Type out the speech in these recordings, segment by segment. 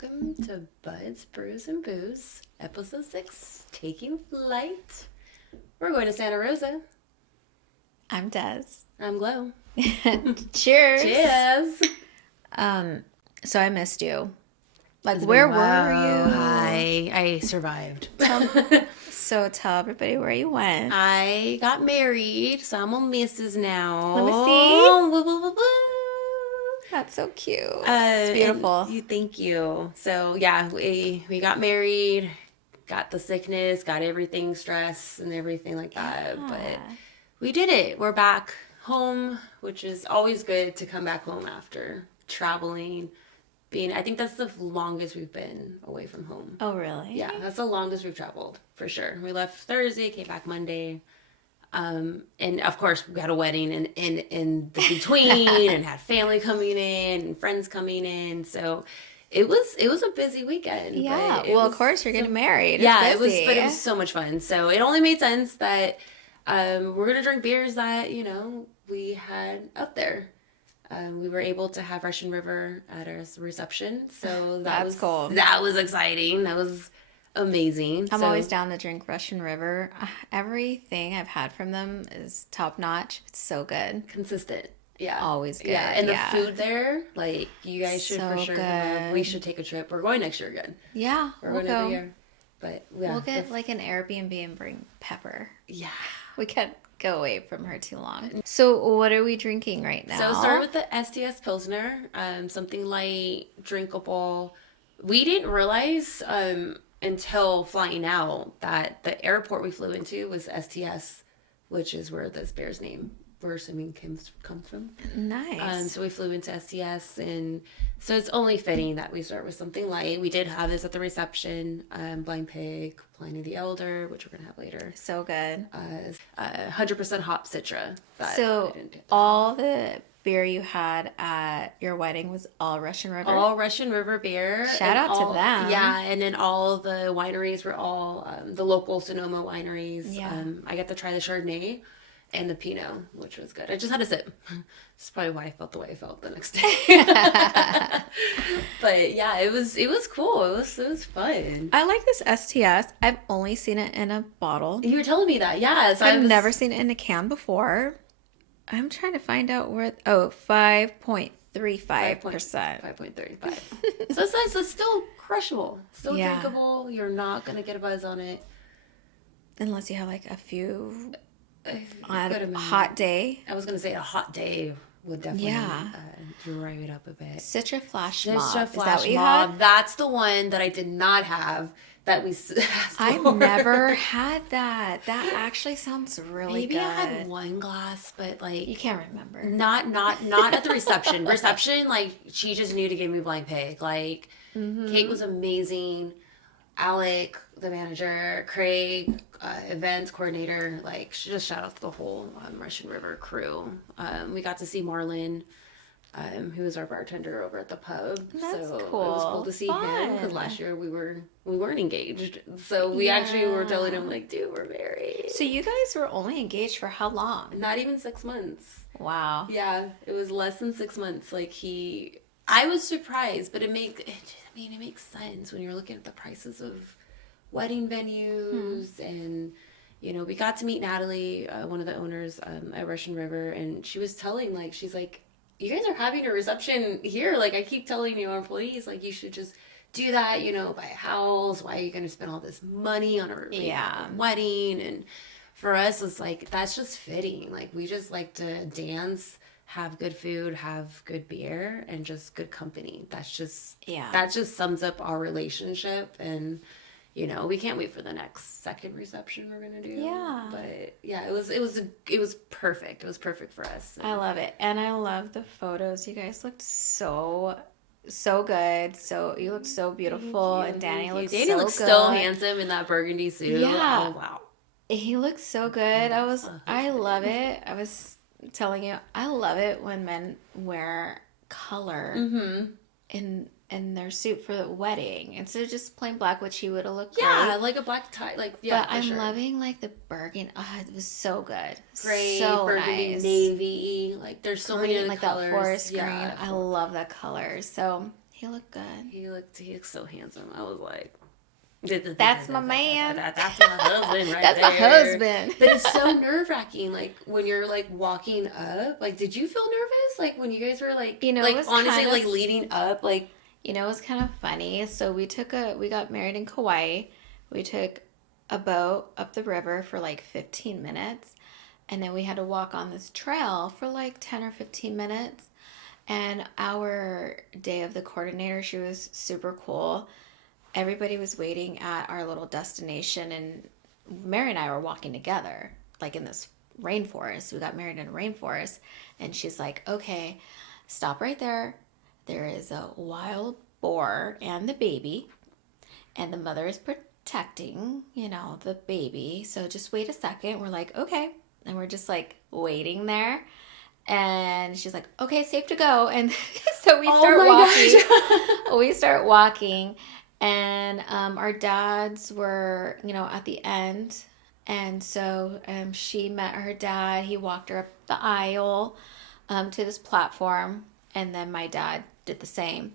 welcome to Buds, Brews, and Booze, Episode 6, Taking Flight. We're going to Santa Rosa. I'm Des. I'm Glow. Cheers. Cheers. So I missed you. Like, It's where been- were Wow, you? Hi. I survived. So tell everybody where you went. I got married, so I'm a missus now. Let me see. Woo, woo, woo, woo. That's so cute. It's beautiful. Thank you. So yeah, we got married, got the sickness, got everything, stress and everything like that. Yeah. But we did it. We're back home, which is always good to come back home after traveling. I think that's the longest we've been away from home. Oh, really? Yeah, that's the longest we've traveled for sure. We left Thursday, came back Monday. And of course we had a wedding in the between and had family coming in and friends coming in. So it was a busy weekend. Yeah. but it Well, was of course you're getting married. Yeah, It's busy. but it was so much fun. So it only made sense that we're gonna drink beers that, we had up there. We were able to have Russian River at our reception. So That's cool. That was exciting. That was amazing. I'm So- always down to drink Russian River. Everything I've had from them is top notch. It's so good. consistent. Yeah. Always good. Yeah. And yeah. the food there, like, you guys should So for sure good. we should take a trip. We're going next year again. Yeah. We're we'll going every go. year. But yeah. We'll get like an Airbnb and bring Pepper. yeah. We can't go away from her too long. So what are we drinking right now? So start with the STS Pilsner, something light, drinkable. We didn't realize until flying out that the airport we flew into was STS, which is where this beer's name, we're assuming, comes from. Nice. So we flew into STS, and so it's only fitting that we start with something light. We did have this at the reception, Blind Pig, Pliny the Elder, which we're going to have later. So good. 100% hop Citra. that So I didn't get. all the beer you had at your wedding was all Russian River? All Russian River beer. Shout and out to all- them. Yeah, and then all the wineries were all the local Sonoma wineries. Yeah. I got to try the Chardonnay and the Pinot, which was good. I just had a sip. That's probably why I felt the way I felt the next day. But yeah, it was cool. It was fun. I like this STS. I've only seen it in a bottle. You were telling me that, yeah. So I've never seen it in a can before. I'm trying to find out where... Oh, 5.35%. 5.35. So it's still crushable, still Yeah. drinkable. You're not gonna get a buzz on it. Unless you have like a few on Good a amount. hot day. I was gonna say a hot day would definitely Yeah. dry it up a bit. Citra Flash Just Mob. a Is that flash what you mob. had? That's the one that I did not have. That we. asked I've for. never had that. That actually sounds really Maybe good. I had one glass, but like You can't remember. not at the reception. Reception, like, she just knew to give me Blind Pig. Like, Kate was amazing. Alec, the manager, Craig, events coordinator, like, just shout out to the whole Russian River crew. We got to see Marlon, who was our bartender over at the pub. That's so cool. It was cool to see him because Fun. last year we weren't engaged. So we actually were telling him, like, dude, we're married. So you guys were only engaged for how long? Not even 6 months. Wow. Yeah, it was less than 6 months. Like, I was surprised, but it makes sense when you're looking at the prices of wedding venues. And, we got to meet Natalie, one of the owners at Russian River, and she was telling, like, she's like, you guys are having a reception here. Like, I keep telling our employees, like, you should just do that, buy a house. Why are you going to spend all this money on a wedding? And for us, it's like, that's just fitting. Like, we just like to dance, have good food, have good beer, and just good company. That just sums up our relationship. And, we can't wait for the next second reception we're gonna do. Yeah. But yeah, it was perfect. It was perfect for us. I love it. And I love the photos. You guys looked so good. So you looked so beautiful. And Danny looks Danny so looks good. so handsome in that burgundy suit. Yeah. Oh wow. He looks so good. I love it. I was telling you, I love it when men wear color in their suit for the wedding instead of just plain black, which he would have looked Yeah, great. like a black tie. Like, yeah, But for I'm sure. loving like the burgundy. Oh, it was so good. Gray, So burgundy, nice. navy. Like, there's so many Green, other like colors. that forest Yeah. green. I love that color. So He looked good. He looked so handsome. I was like, that's my man. That's my husband right that's there. That's my husband. But it's so nerve-wracking, like, when you're, like, walking up. Like, did you feel nervous? Like, when you guys were, like, you know, like, it was honestly, kind of, like, leading up, like... You know, it was kind of funny. So we got married in Kauai. We took a boat up the river for, like, 15 minutes. And then we had to walk on this trail for, like, 10 or 15 minutes. And our day of the coordinator, she was super cool. Everybody was waiting at our little destination, and Mary and I were walking together, like in this rainforest. We got married in a rainforest, and she's like, okay, stop right there. There is a wild boar and the baby, and the mother is protecting, the baby. So just wait a second. We're like, okay. And we're just like waiting there. And she's like, okay, safe to go. And so we start walking. We start walking. And our dads were, at the end. And so she met her dad. He walked her up the aisle to this platform. And then my dad did the same.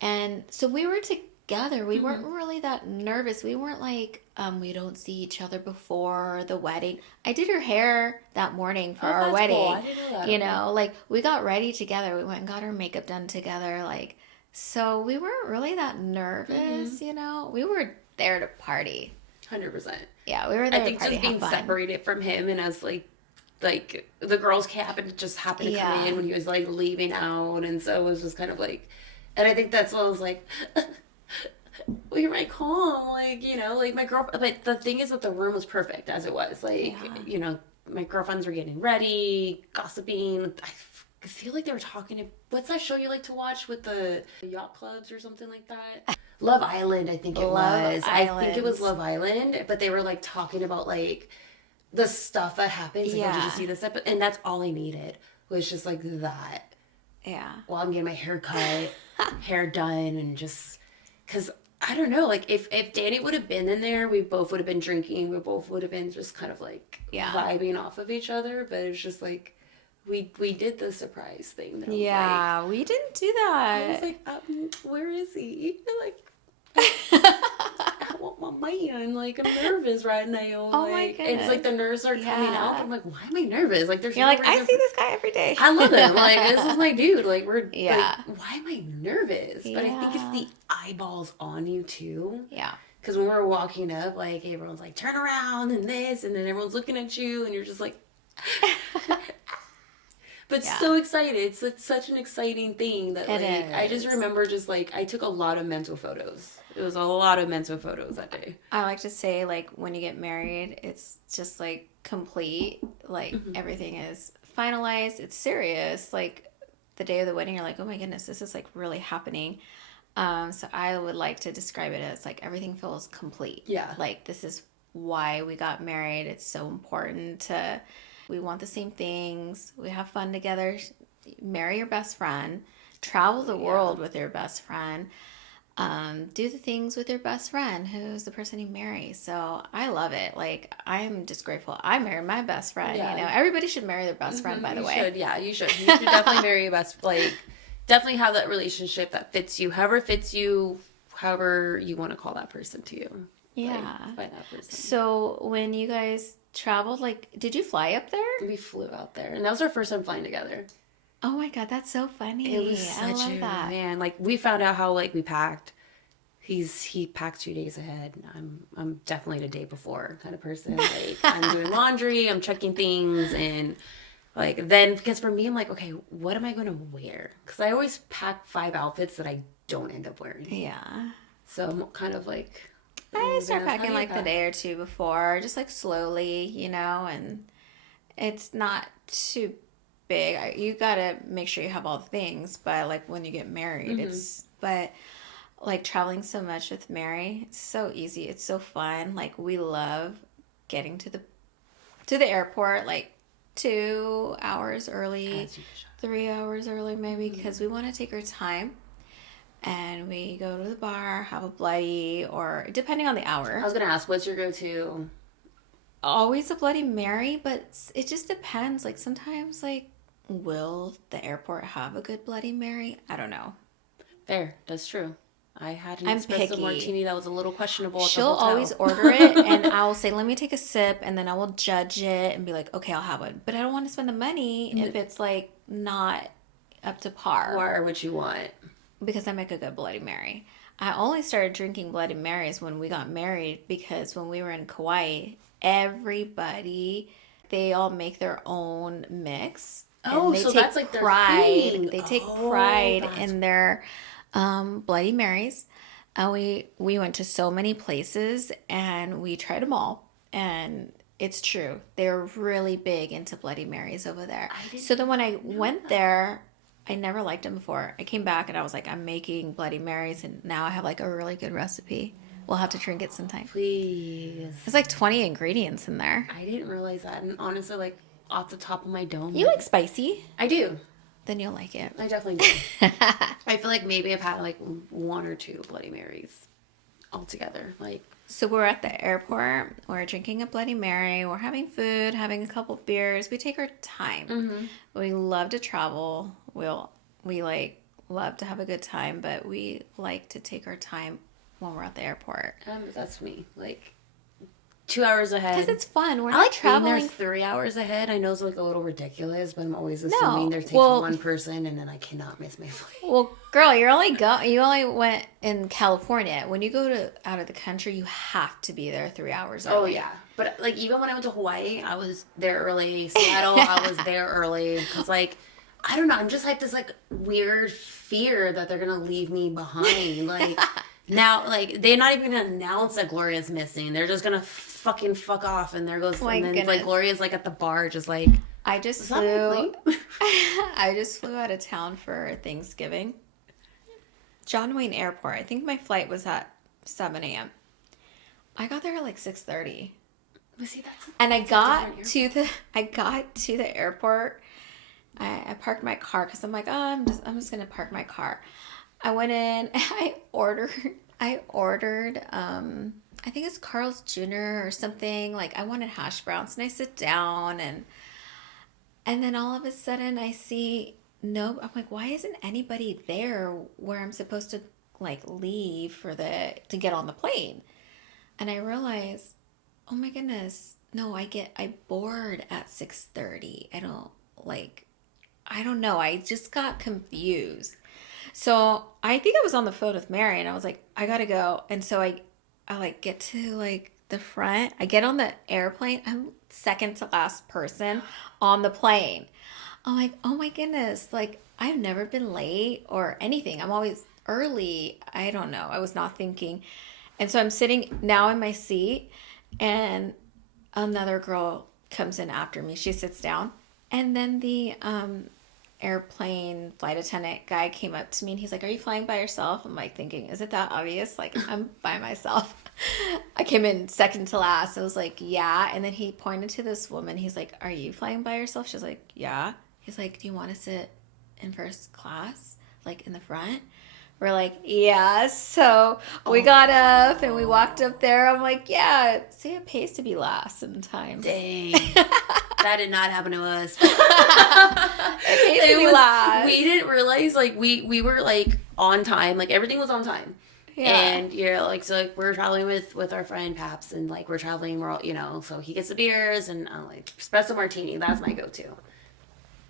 And so we were together. We weren't really that nervous. We weren't like, we don't see each other before the wedding. I did her hair that morning for our wedding. Cool. I didn't know that. Like, we got ready together. We went and got our makeup done together. Like, so we weren't really that nervous, We were there to party. 100%. Yeah, we were there to party. I think just being separated from him, and as like the girls happened to come in when he was like leaving out, and so it was just kind of like, and I think that's what I was like, well, you're my calm, like, like my girlfriend. But the thing is that the room was perfect as it was, like, my girlfriends were getting ready, gossiping. I feel like they were talking. What's that show you like to watch with the yacht clubs or something like that? Love Island, I think it was. I think it was Love Island, but they were like talking about like the stuff that happens. Like, did you see this episode? And that's all I needed was just like that. Yeah. While I'm getting my hair cut, hair done, and just because I don't know, like if Danny would have been in there, we both would have been drinking. We both would have been just kind of like vibing off of each other. But it's just like. We did the surprise thing. Yeah, we didn't do that. I was like, where is he? Like, I want my man. Like, I'm nervous right now. Oh my goodness. And it's like the nerves are coming out. But I'm like, why am I nervous? Like, there's You're no like, I see this guy every day. I love him. Like, this is my dude. Like, we're like, why am I nervous? But I think it's the eyeballs on you too. Yeah. Because when we're walking up, like, everyone's like, turn around and this, and then everyone's looking at you, and you're just like. But so excited. It's such an exciting thing that I just remember just like I took a lot of mental photos. It was a lot of mental photos that day. I like to say like when you get married, it's just like complete. Like everything is finalized. It's serious. Like the day of the wedding, you're like, oh my goodness, this is like really happening. So I would like to describe it as like everything feels complete. Yeah. Like this is why we got married. It's so important to. We want the same things. We have fun together. Marry your best friend. Travel the world with your best friend. Do the things with your best friend, who's the person you marry. So I love it. Like, I'm just grateful. I married my best friend. Yeah. Everybody should marry their best friend, by the way. Should. Yeah, you should. You should definitely marry your best, like, definitely have that relationship that fits you, however you want to call that person to you. Yeah. Like, find that person. So when you guys traveled, like, did you fly up there? We flew out there, and that was our first time flying together. Oh my god, that's so funny. It was such man. Like, we found out how like we packed. He packed 2 days ahead. I'm definitely the day before kind of person. Like, I'm doing laundry, I'm checking things, and like then because for me I'm like, okay, what am I going to wear? Because I always pack 5 outfits that I don't end up wearing. Yeah. So I'm kind of like. I start packing like the day or two before, just like slowly, and it's not too big. You gotta make sure you have all the things, but like when you get married, but like traveling so much with Mary, it's so easy. It's so fun. Like we love getting to the airport like 2 hours early, 3 hours early maybe, because we want to take our time. And we go to the bar, have a Bloody, or depending on the hour. I was going to ask, what's your go-to? Always a Bloody Mary, but it just depends. Like, sometimes, like, will the airport have a good Bloody Mary? I don't know. Fair. That's true. I had an I'm espresso picky. martini that was a little questionable at the She'll hotel. always order it, and I'll say, let me take a sip, and then I will judge it and be like, okay, I'll have one. But I don't want to spend the money if it's like not up to par. Or what you want. Because I make a good Bloody Mary. I only started drinking Bloody Marys when we got married, because when we were in Kauai, everybody, they all make their own mix. Oh, so that's like their thing. They take pride in their Bloody Marys. We went to so many places and we tried them all, and it's true, they're really big into Bloody Marys over there. So then when I went there, I never liked them before. I came back and I was like, I'm making Bloody Marys, and now I have like a really good recipe. We'll have to drink it sometime. Please. There's like 20 ingredients in there. I didn't realize that, and honestly, like off the top of my dome, You like spicy? I do. Then you'll like it. I definitely do. I feel like maybe I've had like one or two Bloody Marys altogether. Like, so we're at the airport. We're drinking a Bloody Mary. We're having food, having a couple of beers. We take our time. mm-hmm. We love to travel. We like love to have a good time, but we like to take our time when we're at the airport. That's me. Like 2 hours ahead. Because it's fun. We're I not like traveling traveling. 3 hours ahead. I know it's like a little ridiculous, but I'm always assuming there takes one person, and then I cannot miss my flight. Well, girl, you only went in California. When you go out of the country, you have to be there 3 hours early. Oh yeah, but like even when I went to Hawaii, I was there early. Seattle, I was there early because like I don't know, I'm just like this like weird fear that they're gonna leave me behind. Like now, like they're not even gonna announce that Gloria's missing. They're just gonna fucking fuck off, and there goes. And then goodness. like Gloria's like at the bar, just like I just flew. I just flew out of town for Thanksgiving. John Wayne Airport. I think my flight was at 7 a.m. I got there at like 6:30. And I got to the airport. I parked my car because I'm like, oh, I'm just gonna park my car. I went in. I ordered. I think it's Carl's Jr. or something. Like I wanted hash browns, and I sit down, and then all of a sudden I see no. I'm like, why isn't anybody there where I'm supposed to like leave to get on the plane? And I realize, oh my goodness, no, I board at 6:30. I don't know. I just got confused. So I think I was on the phone with Mary, and I was like, I gotta go. And so I like get to like the front. I get on the airplane. I'm second to last person on the plane. I'm like, oh my goodness. Like I've never been late or anything. I'm always early. I don't know. I was not thinking. And so I'm sitting now in my seat, and another girl comes in after me. She sits down, and then the airplane flight attendant guy came up to me, and he's like, are you flying by yourself? I'm like thinking, is it that obvious? Like I'm by myself. I came in second to last. I was like, yeah. And then he pointed to this woman. He's like, are you flying by yourself? She's like, yeah. He's like, do you want to sit in first class, like in the front? We're like, yeah. So we got up and we walked up there. I'm like, yeah, see, it pays to be last sometimes. Dang. That did not happen to us. It pays to be last. We didn't realize, like, we were, like, on time. Like, everything was on time. Yeah. And, like, so, like, we're traveling with our friend Paps, and, like, we're all, so he gets the beers, and, like, espresso martini, that's my go-to.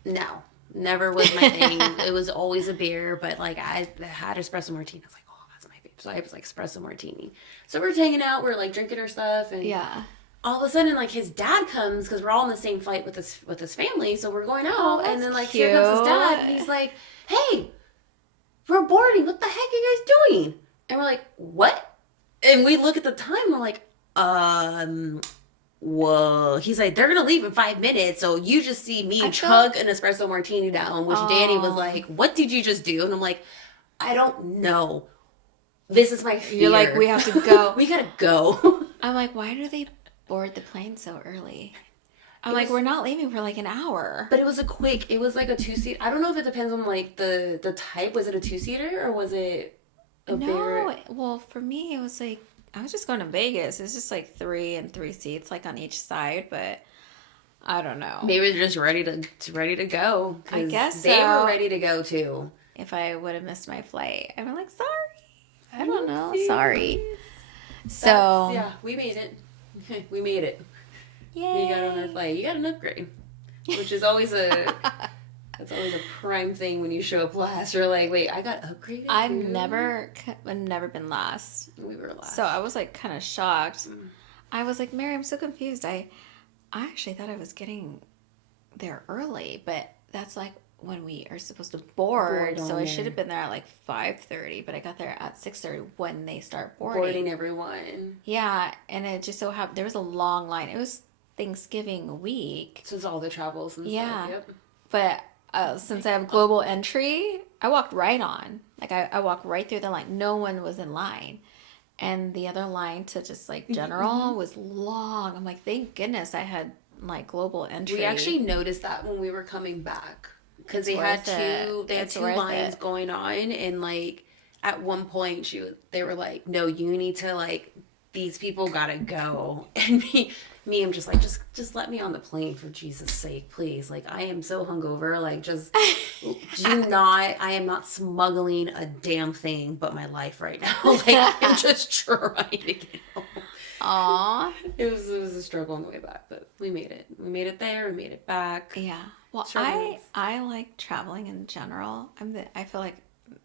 No. Never was my thing. It was always a beer, but like I had espresso martini. I was like, oh, that's my favorite. So I was like espresso martini. So we're hanging out. We're like drinking our stuff, and all of a sudden, like his dad comes because we're all on the same flight with his family. So we're going out, and then like here comes his dad, and he's like, hey, we're boarding. What the heck are you guys doing? And we're like, what? And we look at the time. We're like, whoa. He's like, they're gonna leave in 5 minutes, so you just see me chug an espresso martini down, which Danny was like, what did you just do? And I'm like, I don't know, this is my fear. You're like, we have to go. We gotta go. I'm like, why do they board the plane so early? I'm like, we're not leaving for like an hour. But it was it was like a 2-seat. I don't know if it depends on like the type. Was it a 2-seater or was it a bigger? Well, for me it was like, I was just going to Vegas. It's just like 3 and 3 seats, like on each side, but I don't know. Maybe they're just ready to go. I guess they were ready to go too. if I would have missed my flight. I'm like, sorry. I don't know. Sorry. So yeah, we made it. We made it. yay. We got on our flight. You got an upgrade, which is always that's always a prime thing when you show up last. You're like, wait, I got upgraded. I've never been last. We were last. So I was like kind of shocked. I was like, Mary, I'm so confused. I actually thought I was getting there early, but that's like when we are supposed to board. So I should have been there at like 5:30, but I got there at 6:30 when they start boarding everyone. Yeah, and it just so happened there was a long line. It was Thanksgiving week. Since all the travels and stuff. Yep. But since I have global entry, I walked right on. Like I walked right through the line. No one was in line. And the other line to just like general was long. I'm like, thank goodness I had like global entry. We actually noticed that when we were coming back. Because they had two lines going on, and like at one point they were like, no, you need to like, these people gotta go. And me, I'm just like, just let me on the plane for Jesus' sake, please. Like, I am so hungover. Like, just I am not smuggling a damn thing but my life right now. Like, I'm just trying to get home. Aww. It was a struggle on the way back, but we made it. We made it there. We made it back. Yeah. Well, I like traveling in general. I feel like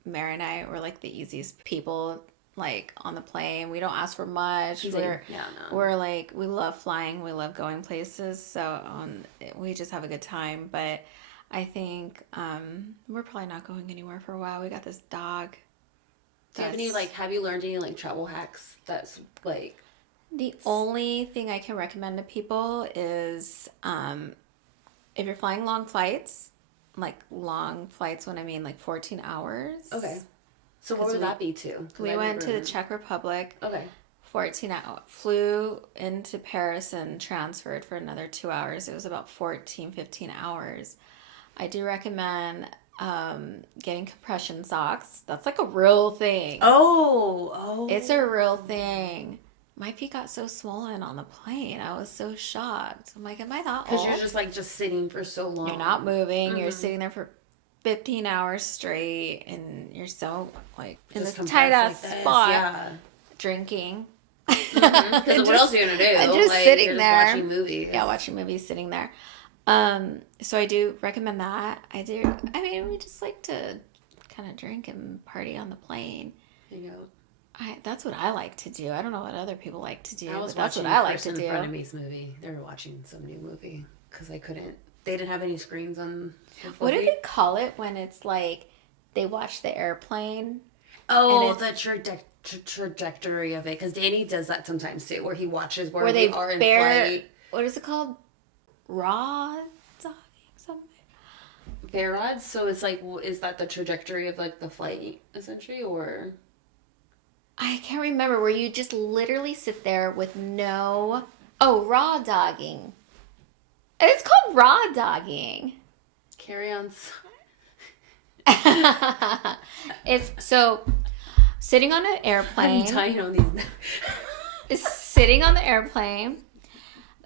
Mary and I were like the easiest people like on the plane. We don't ask for much. We're like, we love flying. We love going places. So we just have a good time. But I think we're probably not going anywhere for a while. We got this dog. Have you learned any like travel hacks that's like... The only thing I can recommend to people is if you're flying long flights, like long flights when I mean like 14 hours. Okay. So what would that be to? We went to the Czech Republic. Okay. 14 hours. Flew into Paris and transferred for another 2 hours. It was about 14, 15 hours. I do recommend getting compression socks. That's like a real thing. Oh. It's a real thing. My feet got so swollen on the plane. I was so shocked. I'm like, am I that old? Because you're just sitting for so long. You're not moving. Mm-hmm. You're sitting there for 15 hours straight, and you're so like in this tight ass spot, drinking. Because what else are you gonna do? I'm just sitting there watching movies. Yeah, watching movies, sitting there. So I do recommend that. I mean, we just like to kind of drink and party on the plane. Hang out. That's what I like to do. I don't know what other people like to do, but that's what I like to do. In front of me's movie. They were watching some new movie because I couldn't. They didn't have any screens on. What do they call it when it's like they watch the airplane? Oh, the trajectory of it. Because Danny does that sometimes too, where he watches where they are in flight. What is it called? Rod something. Bear rods. So it's like, is that the trajectory of like the flight essentially, or? I can't remember, where you just literally sit there with no... Oh, raw dogging. It's called raw dogging. Carry on. It's so sitting on an airplane. I'm dying on these. Sitting on the airplane,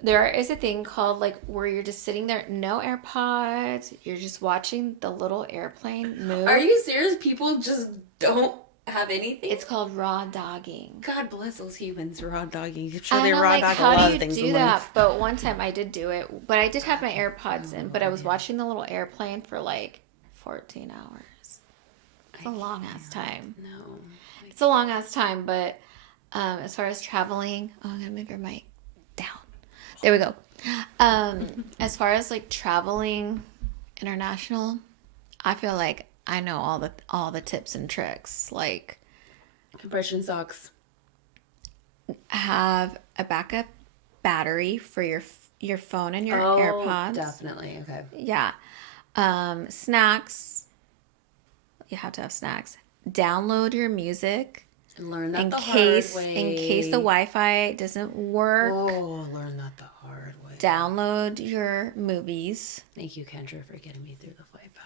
there is a thing called like where you're just sitting there, no AirPods. You're just watching the little airplane move. Are you serious? People just don't have anything? It's called raw dogging. God bless those humans, raw dogging. I'm sure they raw dog a lot of things. How do you do that? But one time I did do it, but I did have my AirPods in, but I was watching the little airplane for like 14 hours. It's a long ass time. No. It's a long ass time, but as far as traveling, I'm gonna move your mic down. There we go. As far as like traveling international, I feel like I know all the tips and tricks. Like compression socks. Have a backup battery for your phone and your AirPods. Definitely. Okay. Yeah. Snacks. You have to have snacks. Download your music. And learn that hard way. In case the Wi-Fi doesn't work. Oh, learn that the hard way. Download your movies. Thank you, Kendra, for getting me through the flight back.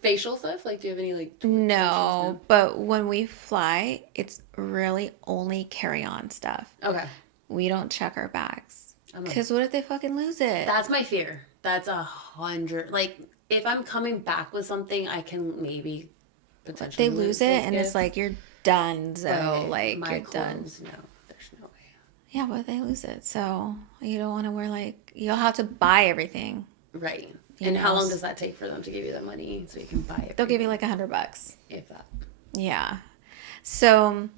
Facial stuff? Like, do you have any, like... No, but when we fly, it's really only carry-on stuff. Okay. We don't check our bags. Because what if they fucking lose it? That's my fear. That's 100. Like, if I'm coming back with something, I can maybe potentially They lose it, and gifts, it's like you're done. So but like my you're done. clothes, no, there's no way. Yeah, but they lose it. So you don't want to wear like you'll have to buy everything. Right. You And know? how long does that take for them to give you the money so you can buy it? They'll give you like $100. If that. Yeah. So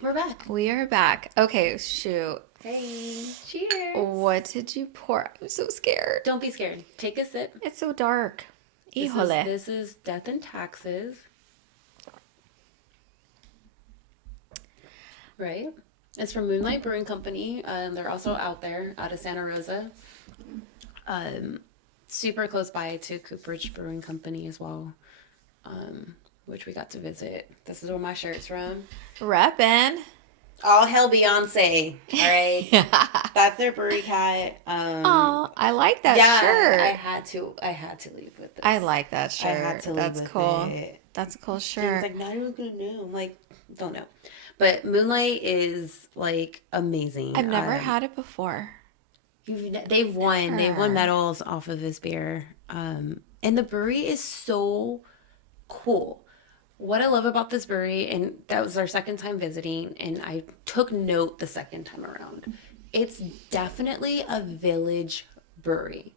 We're back. we are back. Okay, shoot. Hey, cheers. What did you pour? I'm so scared. Don't be scared. Take a sip. It's so dark. Híjole. This is Death and Taxes. Right? It's from Moonlight Brewing Company. They're also out of Santa Rosa. Super close by to Cooperage Brewing Company as well, which we got to visit. This is where my shirt's from. Reppin'. All hell Beyonce. All right. That's their brewery cat. Oh, I like that shirt. I had to leave with this. I like that shirt. I had to leave That's with cool. it. That's a cool It's shirt. like, not even gonna know. I'm like, don't know. But Moonlight is like amazing. I've never had it before. They've won medals off of this beer. And the brewery is so cool. What I love about this brewery, and that was our second time visiting, and I took note the second time around. It's definitely a village brewery.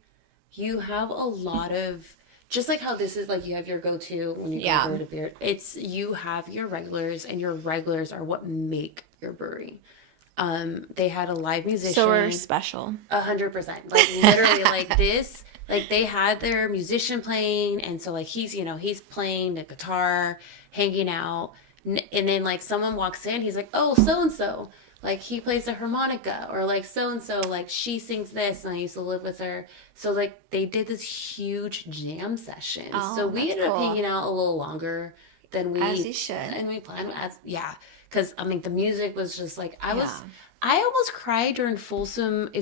You have a lot of, just like how this is like you have your go-to when you go to beer. It's you have your regulars, and your regulars are what make your brewery. They had a live musician. So we're special. 100%. Like literally like this. Like they had their musician playing, and so like he's playing the guitar, hanging out, and then like someone walks in, he's like, oh, so and so, like he plays the harmonica, or like so and so, like she sings this, and I used to live with her, so like they did this huge jam session. So we ended up hanging out a little longer than we as you should, and we planned because I mean the music was just like I almost cried during Folsom Blues.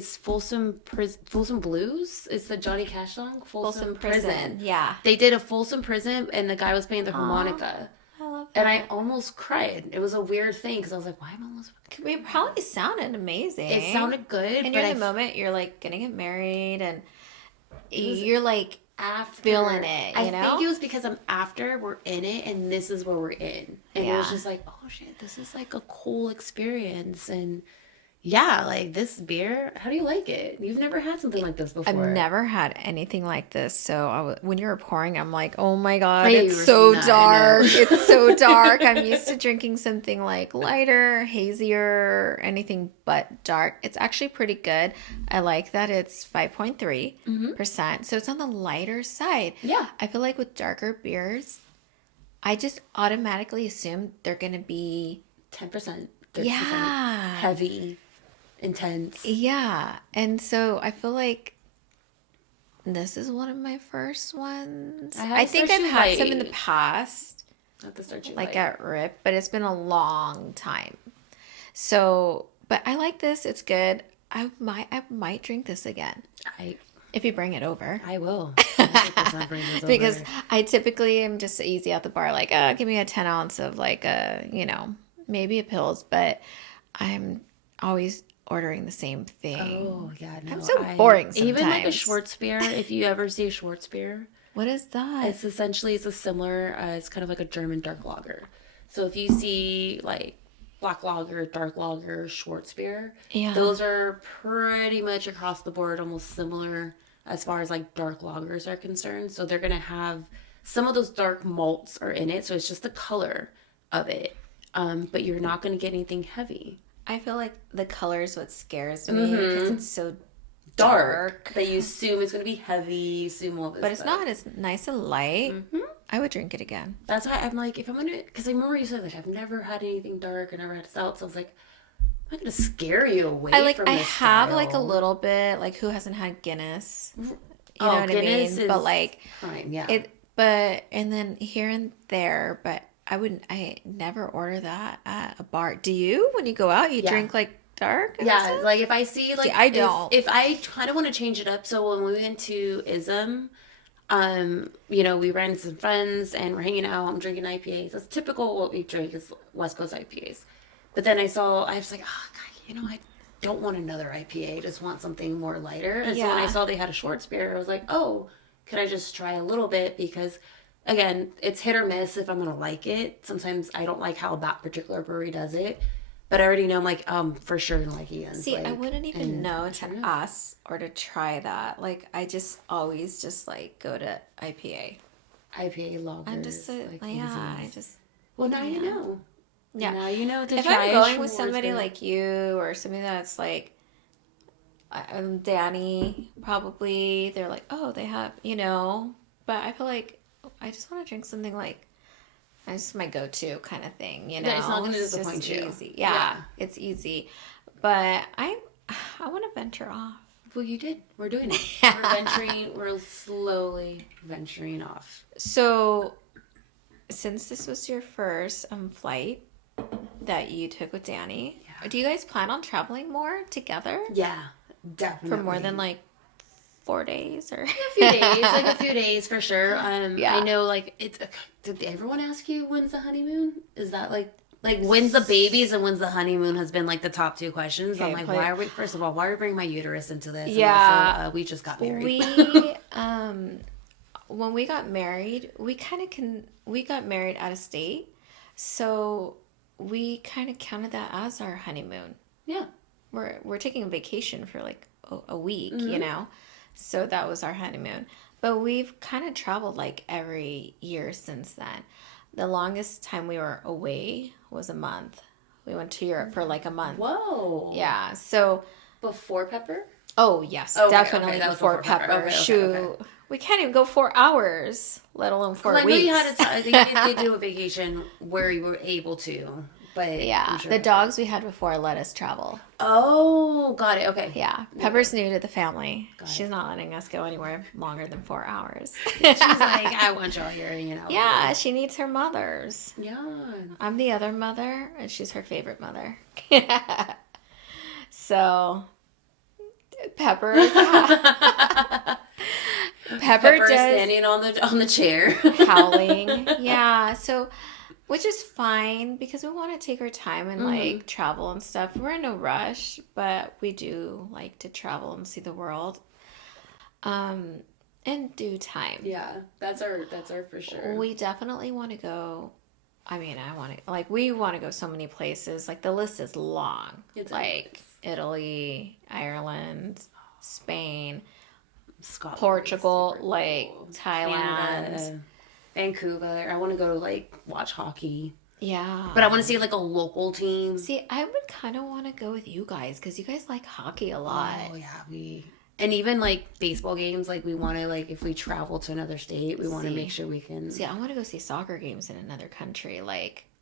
It's the Johnny Cash song, Folsom Prison. Yeah. They did a Folsom Prison, and the guy was playing the harmonica. I love that. And I almost cried. It was a weird thing, because I was like, why am I almost... We probably sounded amazing. It sounded good, and you're in the moment, you're like gonna get married, and you're like after, feeling it, you know? I think it was because we're in it, and this is where we're in. And it was just like, oh shit, this is like a cool experience, and... Yeah, like this beer, how do you like it? You've never had something like this before. I've never had anything like this. So when you were pouring, I'm like, oh my God, it's so dark. It's so dark. I'm used to drinking something like lighter, hazier, anything but dark. It's actually pretty good. I like that it's 5.3%. So it's on the lighter side. Yeah. I feel like with darker beers, I just automatically assume they're going to be 10%, 30% yeah, heavy. Intense. Yeah. And so I feel like this is one of my first ones. I think I've had some in the past. Not the start you like at Rip, but it's been a long time. So, but I like this. It's good. I might drink this again. If you bring it over. I will. Bring this because over. I typically am just easy at the bar. Like, give me a 10 ounce of like maybe a Pils, but I'm always ordering the same thing. Oh, yeah. No, I'm so boring sometimes. Even like a Schwarzbier, if you ever see a Schwarzbier. What is that? It's a similar, it's kind of like a German dark lager. So if you see like black lager, dark lager, Schwarzbier, those are pretty much across the board almost similar as far as like dark lagers are concerned. So they're going to have some of those dark malts are in it. So it's just the color of it. But you're not going to get anything heavy. I feel like the color is what scares me because it's so dark that you assume it's going to be heavy. You assume all this But it's not. It's nice and light. Mm-hmm. I would drink it again. That's why I'm like, if I'm going to... Because I remember you said, like, I've never had anything dark. I've never had stout. So I was like, I'm not going to scare you away from this I have style. like a little bit. Like, who hasn't had Guinness? You know what Guinness I mean? But like... Prime, yeah. And then here and there, but... I never order that at a bar. Do you? When you go out, you drink like dark? Yeah, like if I see like... I don't. If I kind of want to change it up, so when we went to ISM, We ran into some friends and we're hanging out. I'm drinking IPAs. That's typical what we drink is West Coast IPAs. But then I was like, oh, God, I don't want another IPA. I just want something more lighter. And so when I saw they had a short beer, I was like, oh, could I just try a little bit? Because, again, it's hit or miss if I'm going to like it. Sometimes I don't like how that particular brewery does it. But I already know I'm like, for sure gonna like Ian's. See, I wouldn't even know to ask or to try that. Like, I just always just like go to IPA. IPA lagers. I'm just Well, now you know. Yeah. Now you know to if try. I'm going with somebody like you or somebody that's like, Danny, probably they're like, oh, they have, But I feel like I just want to drink something like. It's my go-to kind of thing, Yeah, it's not going to disappoint you. Easy. Yeah, it's easy. But I want to venture off. Well, you did. We're doing it. We're venturing. We're slowly venturing off. So, since this was your first flight that you took with Danny, do you guys plan on traveling more together? Yeah, definitely. For more than like 4 days or a few days for sure. I know did everyone ask you when's the honeymoon? Is that like when's the babies and when's the honeymoon has been like the top two questions. Okay, I'm like, first of all, why are we bringing my uterus into this? Yeah. And also, we just got married. We when we got married, we got married out of state. So we kind of counted that as our honeymoon. Yeah. We're taking a vacation for like a week, So that was our honeymoon. But we've kind of traveled like every year since then. The longest time we were away was a month. We went to Europe for like a month. Whoa. Yeah. So before Pepper? Oh, yes. Definitely before Pepper. Shoot. We can't even go 4 hours, let alone 4 weeks. I know you had I think you did do a vacation where you were able to. But yeah, sure the dogs we had before let us travel. Oh, got it. Okay. Yeah, Pepper's new to the family. She's not letting us go anywhere longer than 4 hours. She's like, I want y'all here, Yeah, she needs her mothers. Yeah. I'm the other mother, and she's her favorite mother. So, Pepper is Pepper does standing on the chair, howling. Yeah, so. Which is fine because we want to take our time and like travel and stuff. We're in no rush, but we do like to travel and see the world. In due time. Yeah, that's our for sure. We definitely want to go. We want to go so many places. Like the list is long. It's like Italy, Ireland, Spain, Scotland, Portugal, like Thailand. Canada. Vancouver. I want to go to watch hockey. Yeah. But I want to see a local team. See, I would kind of want to go with you guys because you guys like hockey a lot. Oh, yeah. And even baseball games, we want to, if we travel to another state, we want to make sure we can. See, I want to go see soccer games in another country.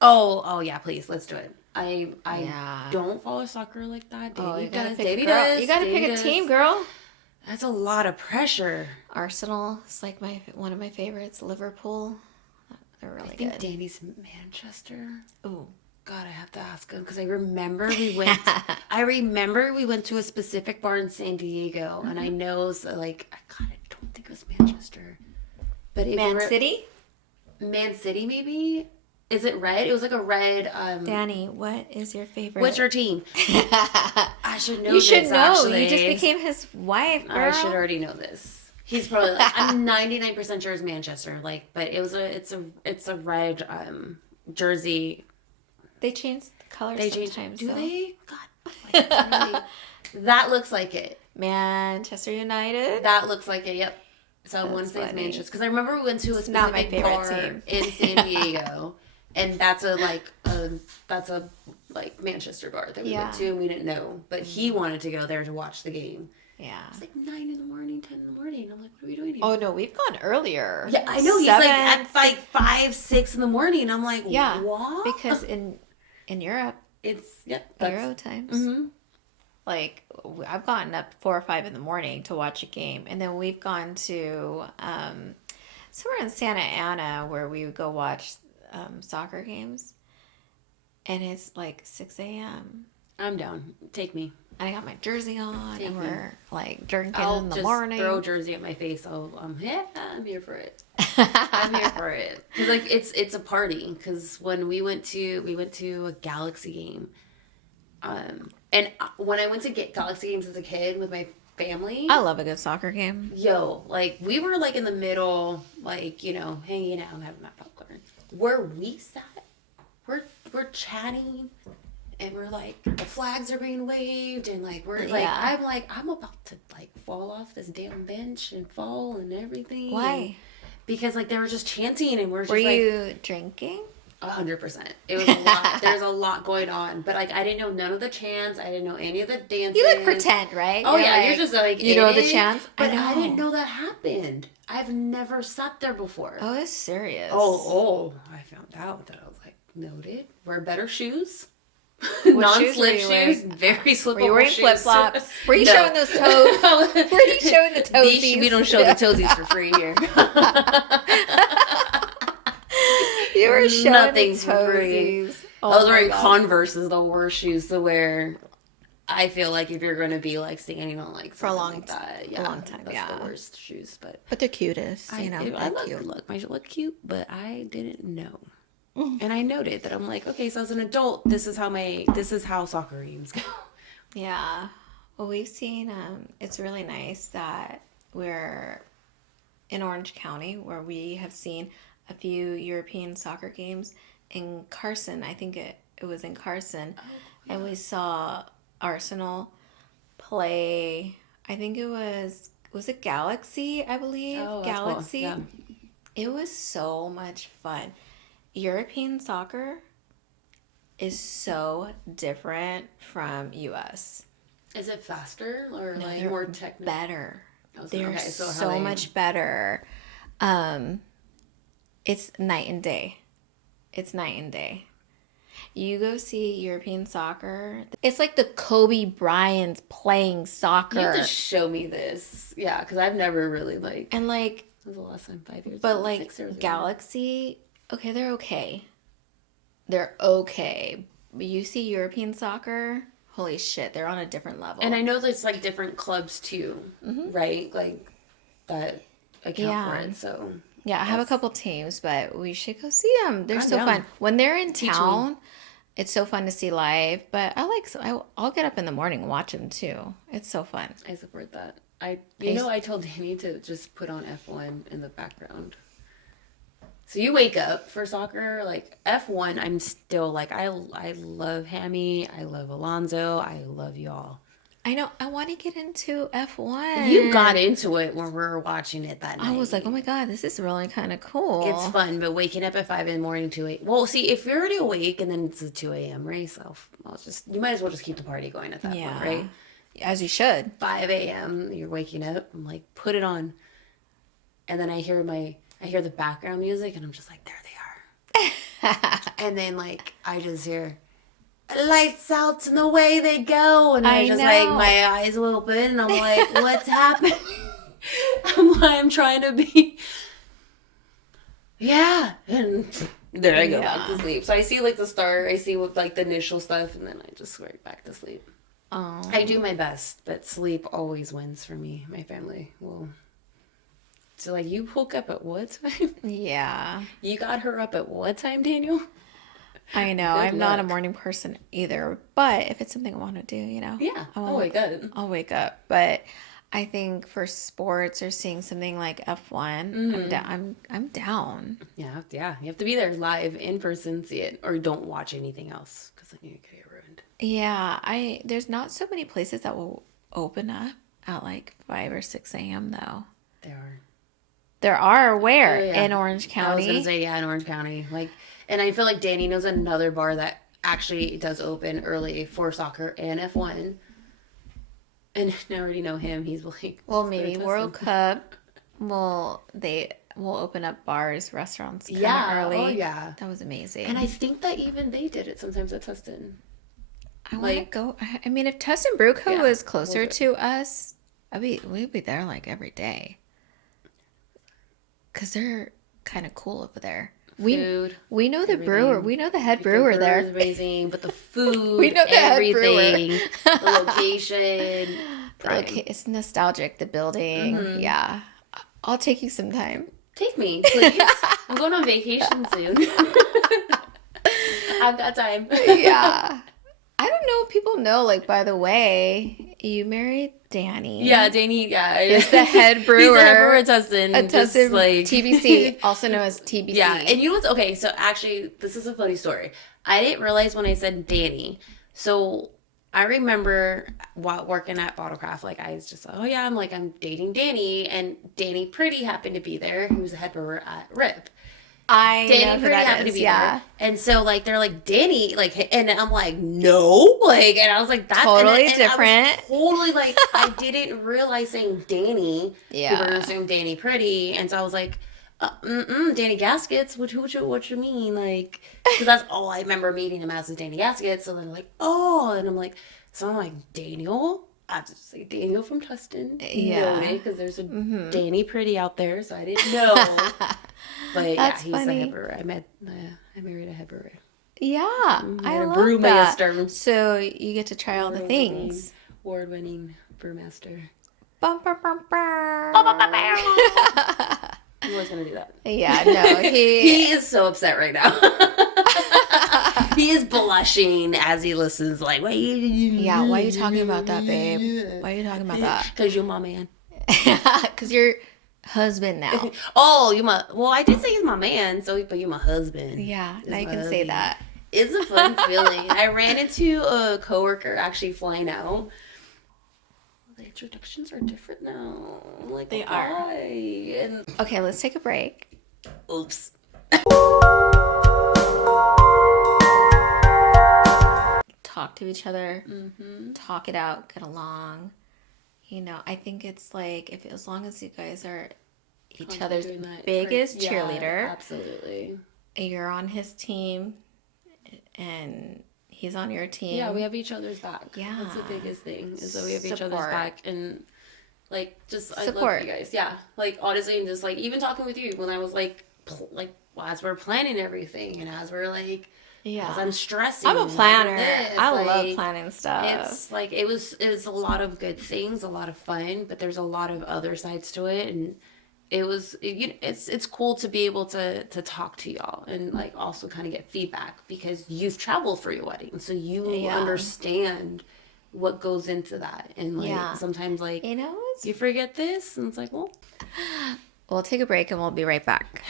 Oh, yeah, please. Let's do it. I don't follow soccer like that. Davey does. Davey does. You got to pick a team, girl. That's a lot of pressure. Arsenal is one of my favorites. Liverpool, they're really good. I think Danny's Manchester. Oh God, I have to ask him because I remember we went. I remember we went to a specific bar in San Diego, and I know I don't think it was Manchester, but Man City, maybe. Is it red? It was a red. Danny, what is your favorite? What's your team? I should know. You should know. Actually. You just became his wife, girl. I should already know this. He's probably I'm 99% sure it's Manchester. But it's a red jersey. They changed the colors sometimes. Do they? God. That looks like it. Manchester United. That looks like it. Yep. So I want to say it's Manchester because I remember we went to a specific bar in San Diego. And that's a Manchester bar that we went to, and we didn't know. But he wanted to go there to watch the game. Yeah. It's 9 in the morning, 10 in the morning. I'm like, what are we doing here? Oh, no, we've gone earlier. Yeah, I know. He's at 5, 6 in the morning. I'm like, yeah, what? Because in Europe, it's, Euro times. Mm-hmm. I've gotten up 4 or 5 in the morning to watch a game. And then we've gone to somewhere in Santa Ana where we would go watch soccer games, and it's 6 a.m. I'm down. Take me. and I got my jersey on, and we're like drinking I'll in the just morning. throw a jersey at my face. I'm here for it. I'm here for it. Cause like it's a party. Cause when we went to a Galaxy game, and when I went to get Galaxy games as a kid with my family, I love a good soccer game. yo, like we were like in the middle, like hanging out and having that popcorn. Where we sat, we're chatting. And we're like, the flags are being waved, and like I'm about to like fall off this damn bench and fall and everything. Why? Because like they were just chanting, and we're just Were like, you drinking? 100%. It was a lot. There's a lot going on, but like I didn't know none of the chants. I didn't know any of the dances. You like pretend, right? Oh yeah, you're just like you know the chants. But I didn't know that happened. I've never sat there before. Oh, it's serious. Oh, I found out that I was like, noted. Wear better shoes. Non-slip shoes, very slippable. Were you wearing shoes. flip flops? Were you showing those toes? Were you showing the toesies? We don't show the toesies for free here. You were showing Nothing's the for toesies. free. Oh, I was wearing Converse, the worst shoes to wear. I feel like if you're going to be like standing on like for a long like that, a long time, that's the worst shoes. But they're cutest. I look cute, but I didn't know. And I noted that I'm like, okay, so as an adult, this is how soccer games go. Yeah. Well, we've seen, it's really nice that we're in Orange County where we have seen a few European soccer games in Carson. I think it was in Carson. Oh, yeah. And we saw Arsenal play, I think was it Galaxy, I believe? Oh, Galaxy. Cool. Yeah. It was so much fun. European soccer is so different from US. Is it faster or like more technical? Better. They're okay, so much better. It's night and day. It's night and day. You go see European soccer. It's like the Kobe Bryant's playing soccer. You have to show me this. Yeah, because I've never really like. And like. That was the last time 5 years. But like Galaxy. Okay, they're okay. They're okay. But you see European soccer, holy shit, they're on a different level. And I know there's like different clubs too, right? Like that account for it. So yeah, I have a couple teams, but we should go see them. They're so fun. When they're in town, it's so fun to see live. But I'll get up in the morning and watch them too. It's so fun. I support that. I told Danny to just put on F1 in the background. So you wake up for soccer, like F1, I'm still like, I love Hammy, I love Alonso, I love y'all. I know, I want to get into F1. You got into it when we were watching it that night. I was like, oh my God, this is really kind of cool. It's fun, but waking up at 5 in the morning, 2 a.m. Well, see, if you're already awake and then it's a 2 a.m. race, you might as well just keep the party going at that point, right? As you should. 5 a.m., you're waking up, I'm like, put it on. And then I hear the background music, and I'm just like, there they are. And then, like, I just hear, lights out and away they go. And I just, like, my eyes open, and I'm like, what's happening? I'm trying to be, yeah. And there I go, back to sleep. So I see, like, the start. I see, what, like, the initial stuff, and then I just go right back to sleep. Oh. I do my best, but sleep always wins for me. My family will. So, like, you woke up at what time? Yeah. You got her up at what time, Daniel? I know. I'm not a morning person either. But if it's something I want to do, Yeah. I'll wake up. I'll wake up. But I think for sports or seeing something like F1, I'm down. Yeah. You have to be there live, in person, see it. Or don't watch anything else, because then you could get ruined. Yeah. There's not so many places that will open up at like 5 or 6 a.m. though. There are where? In Orange County? I was going to say, in Orange County. Like, and I feel like Danny knows another bar that actually does open early for soccer and F1. And I already know him. He's like... Well, maybe World Cup will open up bars, restaurants kind of early. Oh, yeah. That was amazing. And I think that even they did it sometimes at Tustin. I want to go... I mean, if Tustin Brew Co. was closer to us, we'd be there like every day. Because they're kind of cool over there. food. We know the everything. brewer. We know the head The brewer brewer there. is amazing, but the food, We know the head brewer. everything, the location. Okay, it's nostalgic. The building. Yeah. I'll take you sometime. Take me, please. I'm going on vacation soon. I've got time. Yeah. I don't know if people know, like, by the way, you married Danny. Yeah, Danny, is the head brewer. He's the head brewer at Tustin. At Tustin, like... TBC, also known as TBC. Yeah, and you know what's, okay, so actually, this is a funny story. I didn't realize when I said Danny. So, I remember while working at Bottlecraft, like, I was just like, oh yeah, I'm dating Danny, and Danny Pretty happened to be there, who was the head brewer at RIP. Danny Pretty happened to be there. And so, like, they're like, Danny, like, and I'm like, no, like, and I was like, that's totally different. I was totally, like, I didn't realize saying Danny. Yeah. People were assuming Danny Pretty. And so I was like, Danny Gaskets, what you mean? Like, because that's all I remember meeting him as is Danny Gaskets. So then, like, oh, and I'm like, Daniel? I have to say Daniel from Tustin. Yeah. Because there's a Danny Pretty out there, so I didn't know. But that's he's funny. the head brewer. I married a head brewer. Yeah, I love brewmaster. that. So you get to try all the things. Award-winning brewmaster. Bum, bum, bum, bum. I'm always gonna do that. Yeah, no, he is so upset right now. He is blushing as he listens. Like, why are you talking about that, babe? Why are you talking about that? Because you're my man. Because you're husband now. Oh, well, I did say he's my man, but you're my husband. Yeah, now you can say that. It's a fun feeling. I ran into a coworker actually flying out. The introductions are different now. Like, they why? are. And okay, let's take a break. Oops. Talk to each other. Talk it out. Get along. You know, I think it's like, as long as you guys are each other's biggest cheerleader. Absolutely. You're on his team and he's on your team. Yeah, we have each other's back. Yeah. That's the biggest thing, is that we have each other's back. And, like, just, I support. love you guys. Yeah. Like, honestly, and just, like, even talking with you when I was, like, as we're planning everything and as we're, like, as I'm stressing. I'm a planner. I love planning stuff. It's, like, it was a lot of good things, a lot of fun, but there's a lot of other sides to it, and it's cool to be able to talk to y'all and, like, also kind of get feedback because you've traveled for your wedding, so you understand what goes into that, and, like, sometimes, like, you forget this, and it's like, well, we'll take a break and we'll be right back.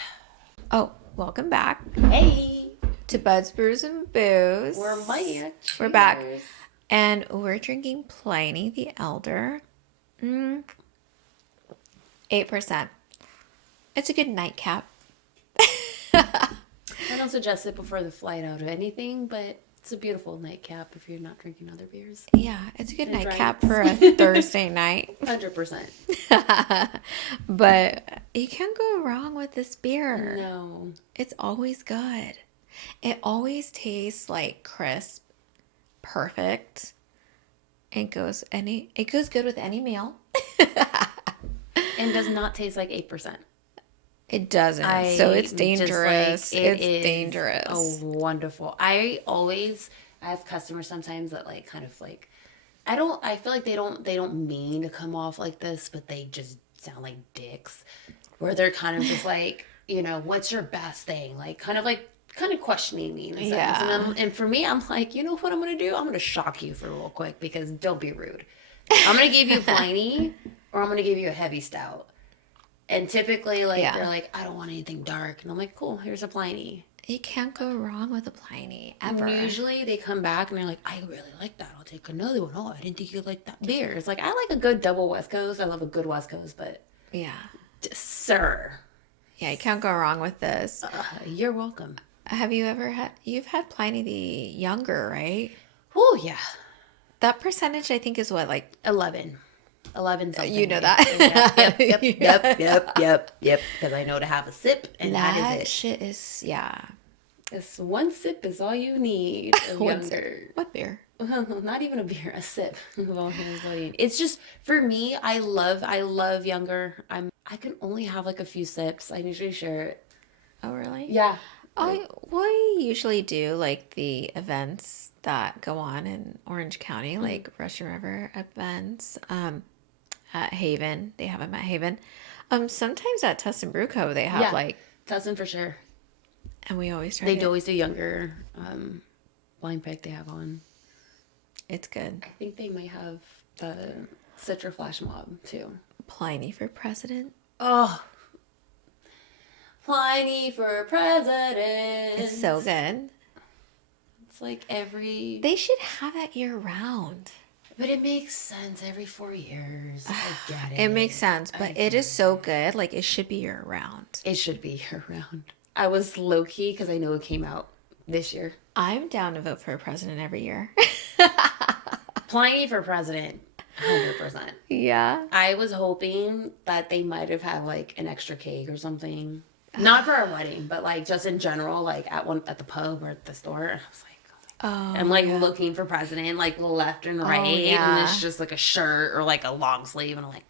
Oh, welcome back. Hey, to Buds, Brews, and Booze. We're back. We're back, and we're drinking Pliny the Elder. 8%. It's a good nightcap. I don't suggest it before the flight out of anything, but it's a beautiful nightcap if you're not drinking other beers. Yeah, it's a good nightcap for a Thursday night. 100%. But you can't go wrong with this beer. No. It's always good. It always tastes like crisp, perfect. It goes good with any meal. And does not taste like 8%. It doesn't. So it's dangerous. It's dangerous. Oh, wonderful. I have customers sometimes that, like, kind of, like, I feel like they don't mean to come off like this, but they just sound like dicks. Where they're kind of just like, what's your best thing? Like, kind of questioning me in a sense. And for me, I'm like, you know what I'm going to do? I'm going to shock you for real quick because don't be rude. I'm going to give you Pliny or I'm going to give you a heavy stout. And typically, like, they're like, I don't want anything dark. And I'm like, cool, here's a Pliny. You can't go wrong with a Pliny, ever. And usually they come back and they're like, I really like that. I'll take another one. Oh, I didn't think you liked that beer. It's like, I like a good double West Coast. I love a good West Coast, but... Yeah. Sir. Yeah, you can't go wrong with this. You're welcome. Have you ever you've had Pliny the Younger, right? Oh, yeah. That percentage, I think, is what, like... 11 something. You know that. Yep. Because I know to have a sip, and that is it. Shit is, It's one sip is all you need of Younger. What beer? Not even a beer, a sip. It's just, for me, I love Younger. I can only have, like, a few sips. I usually share it. Oh, really? Yeah. We usually do like the events that go on in Orange County, like Russian River events. At Haven, they have them at Haven. Sometimes at Tustin Brew Co. they have like Tustin for sure. And we always try. They always do younger blind pick they have on. It's good. I think they might have the Citra Flash Mob too. Pliny for president. Oh, Pliny for president. It's so good. It's like every... They should have that year round. But it makes sense every 4 years. I get it. It makes sense, but it is so good. Like, it should be year round. It should be year round. I was low-key because I know it came out this year. I'm down to vote for a president every year. Pliny for president. 100%. Yeah. I was hoping that they might have had, like, an extra cake or something. Not for our wedding, but, like, just in general, like, at the pub or at the store. And I was like, I'm, like, looking for president, like, left and right. And it's just, like, a shirt or, like, a long sleeve. And I'm like,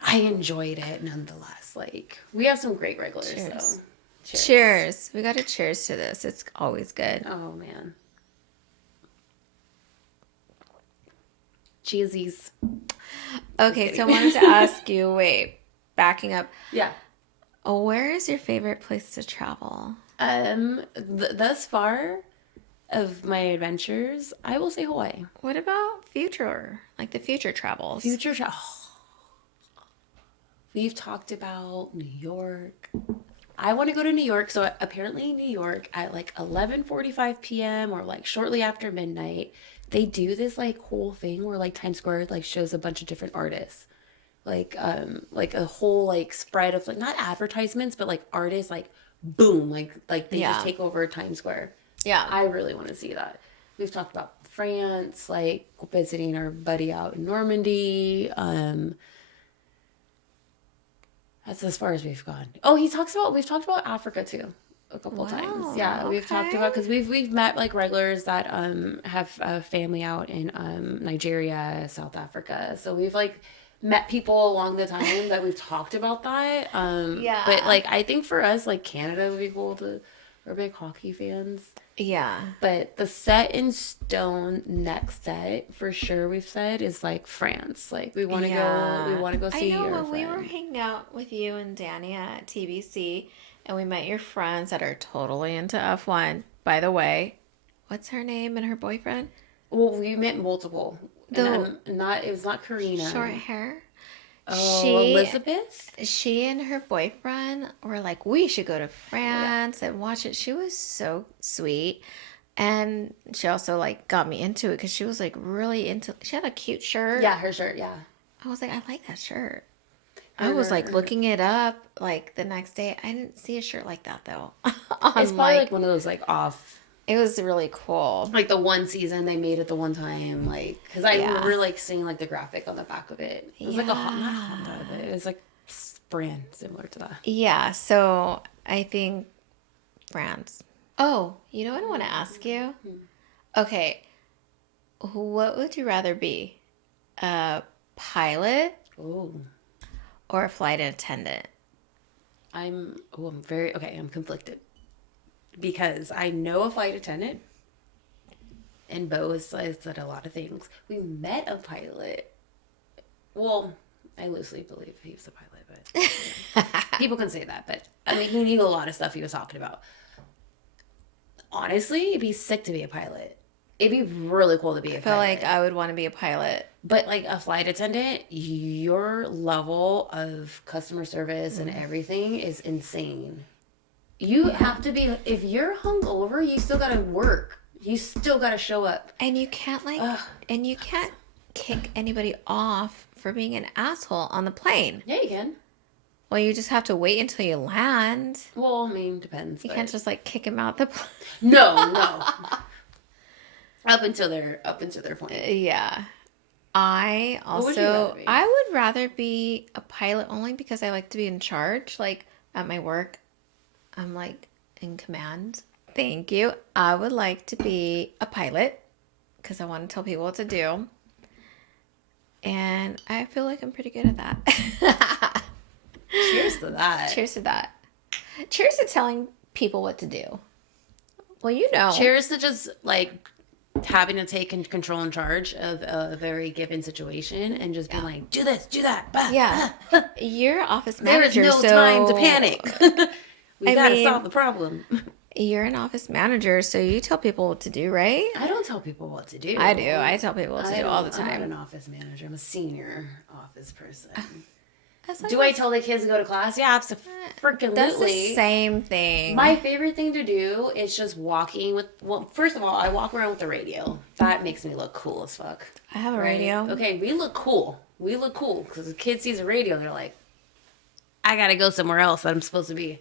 I enjoyed it nonetheless. Like, we have some great regulars, so. Cheers. We got to cheers to this. It's always good. Oh, man. Cheesies. Okay, so I wanted to ask you, backing up. Yeah. Where is your favorite place to travel? Thus far of my adventures, I will say Hawaii. What about future? Like the future travels? Future travel. We've talked about New York. I want to go to New York. So apparently New York at like 11:45 p.m. or like shortly after midnight, they do this like whole thing where like Times Square like shows a bunch of different artists. Like a whole like spread of like not advertisements but like artists like boom like they just take over Times Square. Yeah. I really want to see that. We've talked about France, like visiting our buddy out in Normandy. That's as far as we've gone. Oh, we've talked about Africa too a couple times. Yeah, we've talked about because we've met like regulars that have a family out in Nigeria, South Africa. So we've like met people along the time that we've talked about that. Yeah. But like I think for us, like Canada would be cool to. We're big hockey fans. Yeah. But the set in stone next set for sure we've said is like France. Like we want to go see your when we were hanging out with you and Danny at TBC and we met your friends that are totally into F1. By the way, what's her name and her boyfriend? Well, we met multiple. It was not Karina. Short hair. Oh, Elizabeth? She and her boyfriend were like, we should go to France and watch it. She was so sweet. And she also like got me into it because she was like really into, she had a cute shirt. Yeah, her shirt, yeah. I was like, I like that shirt. I was like looking it up like the next day. I didn't see a shirt like that though. It's probably like one of those like off. It was really cool. Like the one season they made it the one time, like because I remember like seeing like the graphic on the back of it. It was like not a Honda, but it was like brand similar to that. Yeah, so I think France. Oh, you know what I want to ask you? Okay, what would you rather be, a pilot or a flight attendant? I'm conflicted. Because I know a flight attendant, and Bo has said a lot of things. We met a pilot. Well, I loosely believe he was a pilot, but people can say that. But I mean, he knew a lot of stuff he was talking about. Honestly, it'd be sick to be a pilot. It'd be really cool to be a pilot. I feel like I would want to be a pilot. But like a flight attendant, your level of customer service and everything is insane. You have to be, if you're hungover, you still gotta work. You still gotta show up. And you can't kick anybody off for being an asshole on the plane. Yeah, you can. Well, you just have to wait until you land. Well, I mean, depends. You can't just like kick him out the plane. No. Up until their point. Yeah. I would rather be a pilot only because I like to be in charge. Like at my work, I'm like in command. Thank you. I would like to be a pilot because I want to tell people what to do. And I feel like I'm pretty good at that. Cheers to that. Cheers to that. Cheers to telling people what to do. Well, you know. Cheers to just like having to take control and charge of a very given situation and just being like, do this, do that. Bah, Yeah. bah. You're office There is manager, no so time to panic. We got to mean, solve the problem. You're an office manager, so you tell people what to do, right? I don't tell people what to do. I do. I tell people what to do all the I'm not time. an office manager. I'm a senior office person. Like, Do I tell the kids to go to class? Yeah, absolutely. that's the same thing. My favorite thing to do is just walking with. Well, first of all, I walk around with the radio. That makes me look cool as fuck. I have a radio. Okay, we look cool. We look cool because the kid sees a radio and they're like, I gotta go somewhere else that I'm supposed to be.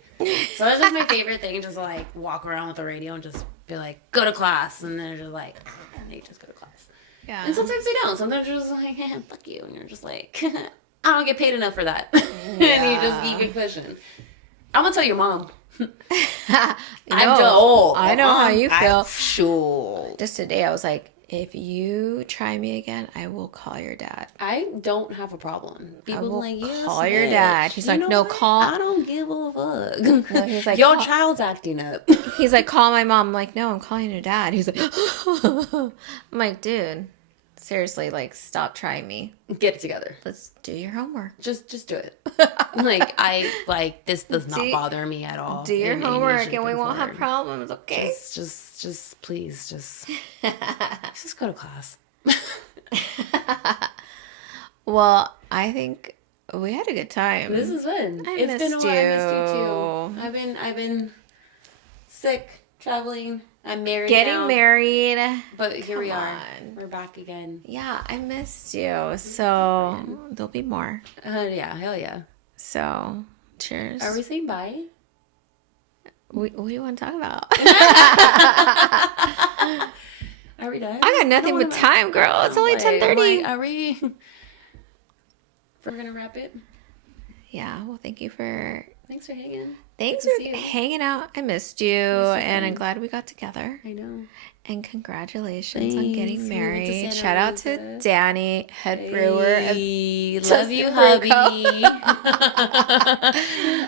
So that's just my favorite thing, just like walk around with the radio and just be like, go to class, and they're just like, and they just go to class. Yeah. And sometimes they don't. Sometimes they're just like, fuck you, and you're just like, I don't get paid enough for that. And you just keep pushing. I'm gonna tell your mom. I'm too old. I know how you feel. Sure. Just today, I was like, if you try me again, I will call your dad. I don't have a problem. People will like, yes, call your dad. He's like, no, call. I don't give a fuck. Well, he's like, your child's acting up. He's like, call my mom. I'm like, no, I'm calling your dad. He's like, I'm like, dude, seriously, like, stop trying me. Get it together. Let's do your homework. Just do it. This does not bother me at all. Do your homework and we won't have problems, okay? Just please, just go to class. Well, I think we had a good time. This is fun. It's been a while. I missed you too. I've been sick, traveling. I'm married Getting now, married. but here we are. We're back again. Yeah, I missed you. So there'll be more. Yeah, hell yeah. So, cheers. Are we saying bye? What do you want to talk about? Are we done? I got nothing but time, girl. It's only 10:30. Are we? We're gonna wrap it. Yeah. Well, thanks for hanging. Thanks for hanging out. I missed you, and I'm glad we got together. I know. And congratulations on getting married. Shout out to Danny, head brewer of Love you, hubby.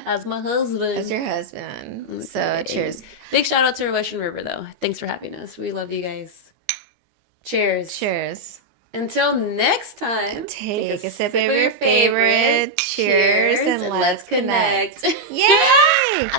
As my husband. As your husband. Okay. So, cheers. Big shout out to Russian River, though. Thanks for having us. We love you guys. Cheers. Cheers. Until next time, take a sip of your favorite. Cheers, and let's connect. Yay!